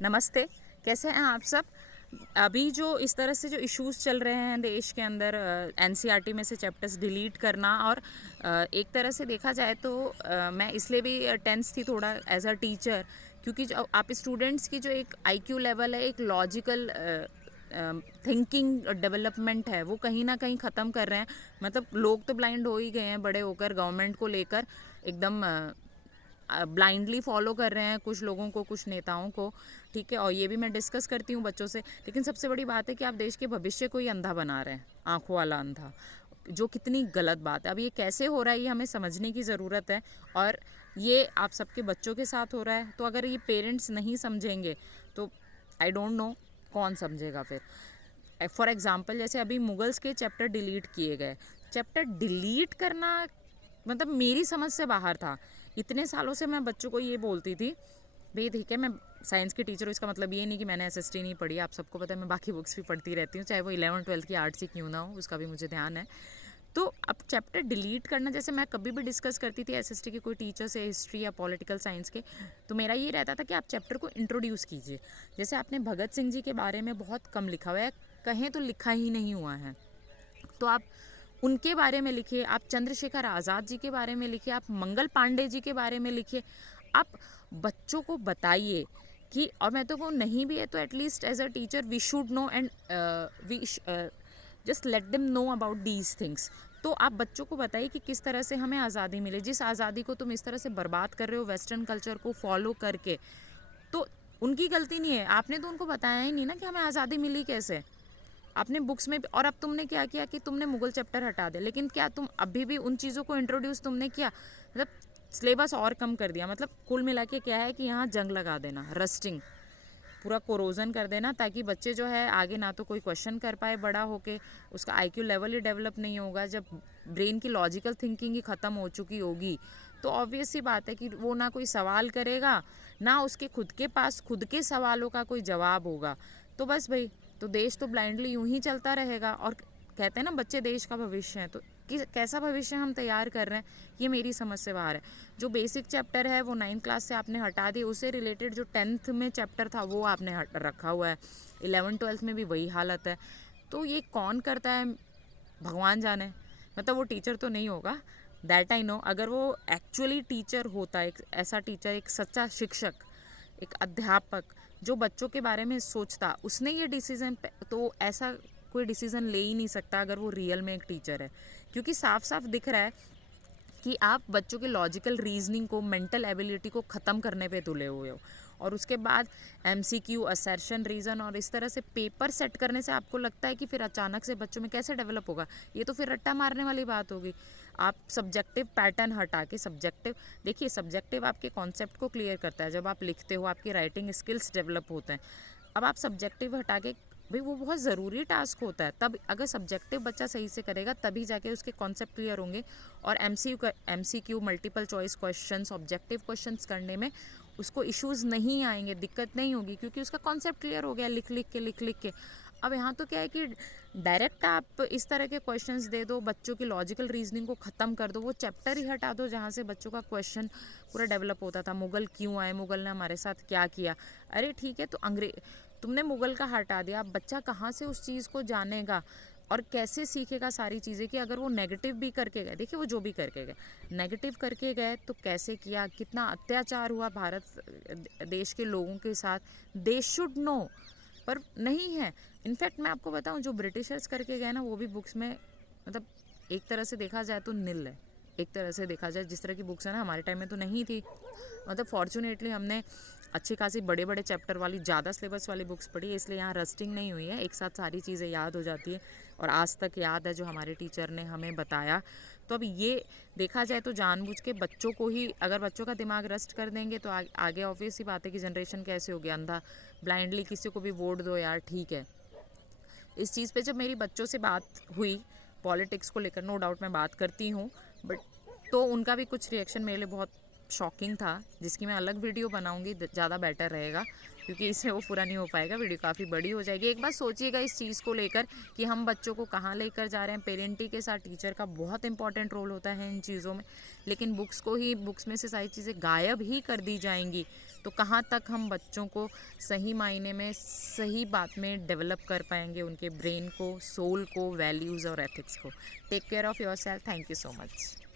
नमस्ते। कैसे हैं आप सब? अभी जो इस तरह से जो इश्यूज़ चल रहे हैं देश के अंदर, एनसीईआरटी में से चैप्टर्स डिलीट करना, और एक तरह से देखा जाए तो मैं इसलिए भी टेंस थी थोड़ा एज अ टीचर, क्योंकि जो आप स्टूडेंट्स की जो एक आईक्यू लेवल है, एक लॉजिकल थिंकिंग डेवलपमेंट है, वो कहीं ना कहीं ख़त्म कर रहे हैं। मतलब लोग तो ब्लाइंड हो ही गए हैं बड़े होकर, गवर्नमेंट को लेकर एकदम ब्लाइंडली फॉलो कर रहे हैं कुछ लोगों को, कुछ नेताओं को। ठीक है, और ये भी मैं डिस्कस करती हूँ बच्चों से। लेकिन सबसे बड़ी बात है कि आप देश के भविष्य को ही अंधा बना रहे हैं, आंखों वाला अंधा, जो कितनी गलत बात है। अब ये कैसे हो रहा है, ये हमें समझने की ज़रूरत है। और ये आप सबके बच्चों के साथ हो रहा है, तो अगर ये पेरेंट्स नहीं समझेंगे तो आई डोंट नो कौन समझेगा फिर। फॉर एग्ज़ाम्पल, जैसे अभी मुगल्स के चैप्टर डिलीट किए गए। चैप्टर डिलीट करना मतलब मेरी समझ से बाहर था। इतने सालों से मैं बच्चों को ये बोलती थी, भाई ठीक है, मैं साइंस की टीचर हूँ, इसका मतलब ये नहीं कि मैंने एसएसटी नहीं पढ़ी। आप सबको पता है मैं बाकी बुक्स भी पढ़ती रहती हूँ, चाहे वो 11th-12th की आर्ट्स ही क्यों ना हो, उसका भी मुझे ध्यान है। तो अब चैप्टर डिलीट करना, जैसे मैं कभी भी डिस्कस करती थी एसएसटी के कोई टीचर से, हिस्ट्री या पॉलिटिकल साइंस के, तो मेरा ये रहता था कि आप चैप्टर को इंट्रोड्यूस कीजिए। जैसे आपने भगत सिंह जी के बारे में बहुत कम लिखा हुआ है, कहें तो लिखा ही नहीं हुआ है, तो आप उनके बारे में लिखिए। आप चंद्रशेखर आज़ाद जी के बारे में लिखिए, आप मंगल पांडे जी के बारे में लिखिए। आप बच्चों को बताइए कि, और मैं तो कहूँ नहीं भी है तो at least as a teacher we should know, and we just let them know about these things. तो आप बच्चों को बताइए कि किस तरह से हमें आज़ादी मिले। जिस आज़ादी को तुम इस तरह से बर्बाद कर रहे हो वेस्टर्न कल्चर को फॉलो करके, तो उनकी गलती नहीं है। आपने तो उनको बताया ही नहीं ना कि हमें आज़ादी मिली कैसे। आपने बुक्स में और अब तुमने क्या किया कि तुमने मुगल चैप्टर हटा दिया, लेकिन क्या तुम अभी भी उन चीज़ों को इंट्रोड्यूस तुमने किया? मतलब सिलेबस और कम कर दिया। मतलब कुल मिला के क्या है कि यहाँ जंग लगा देना, रस्टिंग, पूरा कोरोजन कर देना, ताकि बच्चे जो है आगे ना तो कोई क्वेश्चन कर पाए बड़ा होके, उसका आईक्यू लेवल ही डेवलप नहीं होगा। जब ब्रेन की लॉजिकल थिंकिंग ही ख़त्म हो चुकी होगी, तो ऑब्वियस सी बात है कि वो ना कोई सवाल करेगा, ना उसके खुद के पास खुद के सवालों का कोई जवाब होगा। तो बस भाई, तो देश तो ब्लाइंडली यूं ही चलता रहेगा। और कहते हैं ना बच्चे देश का भविष्य हैं, तो कैसा भविष्य हम तैयार कर रहे हैं, ये मेरी समझ से बाहर है। जो बेसिक चैप्टर है वो 9th क्लास से आपने हटा दिया, उससे रिलेटेड जो 10th में चैप्टर था वो आपने रखा हुआ है। 11th-12th में भी वही हालत है। तो ये कौन करता है, भगवान जाने। मतलब वो टीचर तो नहीं होगा, दैट आई नो। अगर वो एक्चुअली टीचर होता, एक ऐसा टीचर, एक सच्चा शिक्षक, एक अध्यापक जो बच्चों के बारे में सोचता, उसने ये डिसीज़न, तो ऐसा कोई डिसीज़न ले ही नहीं सकता अगर वो रियल में एक टीचर है। क्योंकि साफ साफ दिख रहा है कि आप बच्चों के लॉजिकल रीजनिंग को, मेंटल एबिलिटी को ख़त्म करने पे तुले हुए हो। और उसके बाद एमसीक्यू, असर्शन, रीज़न और इस तरह से पेपर सेट करने से आपको लगता है कि फिर अचानक से बच्चों में कैसे डेवलप होगा। ये तो फिर रट्टा मारने वाली बात होगी। आप सब्जेक्टिव पैटर्न हटा के सब्जेक्टिव देखिए। सब्जेक्टिव आपके कॉन्सेप्ट को क्लियर करता है, जब आप लिखते हो आपकी राइटिंग स्किल्स डेवलप होते हैं। अब आप सब्जेक्टिव हटा के, भाई वो बहुत ज़रूरी टास्क होता है। तब अगर सब्जेक्टिव बच्चा सही से करेगा तभी जाके उसके कॉन्सेप्ट क्लियर होंगे। और MCQ, multiple choice questions, objective questions करने में उसको इश्यूज़ नहीं आएंगे, दिक्कत नहीं होगी, क्योंकि उसका कॉन्सेप्ट क्लियर हो गया लिख लिख के। अब यहाँ तो क्या है कि डायरेक्ट आप इस तरह के क्वेश्चंस दे दो, बच्चों की लॉजिकल रीजनिंग को ख़त्म कर दो, वो चैप्टर ही हटा दो जहाँ से बच्चों का क्वेश्चन पूरा डेवलप होता था। मुगल क्यों आए, मुगल ने हमारे साथ क्या किया? अरे ठीक है, तो तुमने मुगल का हटा दिया, अब बच्चा कहाँ से उस चीज़ को जानेगा और कैसे सीखेगा सारी चीज़ें? कि अगर वो नेगेटिव भी करके गए, देखिए वो जो भी करके गए, नेगेटिव करके गए तो कैसे किया, कितना अत्याचार हुआ भारत देश के लोगों के साथ, दे शुड नो। पर नहीं है। इनफैक्ट मैं आपको बताऊं, जो ब्रिटिशर्स करके गए ना, वो भी बुक्स में, मतलब एक तरह से देखा जाए तो नील है। एक तरह से देखा जाए, जिस तरह की बुक्स है ना, हमारे टाइम में तो नहीं थी। मतलब फॉर्चुनेटली हमने अच्छी खासी बड़े बड़े चैप्टर वाली, ज़्यादा सिलेबस वाली बुक्स पढ़ी है, इसलिए यहाँ रस्टिंग नहीं हुई है, एक साथ सारी चीज़ें याद हो जाती है। और आज तक याद है जो हमारे टीचर ने हमें बताया। तो अब ये देखा जाए तो जानबूझ के बच्चों को ही, अगर बच्चों का दिमाग रस्ट कर देंगे तो आगे ऑब्वियस ही बात है कि जनरेशन कैसे होगी, अंधा ब्लाइंडली किसी को भी वोट दो यार, ठीक है। इस चीज़ पे जब मेरी बच्चों से बात हुई पॉलिटिक्स को लेकर, नो डाउट मैं बात करती हूँ, बट तो उनका भी कुछ रिएक्शन मेरे लिए बहुत शॉकिंग था, जिसकी मैं अलग वीडियो बनाऊंगी, ज़्यादा बेटर रहेगा। क्योंकि इससे वो पूरा नहीं हो पाएगा, वीडियो काफ़ी बड़ी हो जाएगी। एक बार सोचिएगा इस चीज़ को लेकर कि हम बच्चों को कहाँ लेकर जा रहे हैं। पेरेंटिंग के साथ टीचर का बहुत इंपॉर्टेंट रोल होता है इन चीज़ों में, लेकिन बुक्स में से सारी चीज़ें गायब ही कर दी जाएंगी तो कहाँ तक हम बच्चों को सही मायने में सही बात में डेवलप कर पाएंगे, उनके ब्रेन को, सोल को, वैल्यूज़ और एथिक्स को। Take care of yourself. Thank you so much.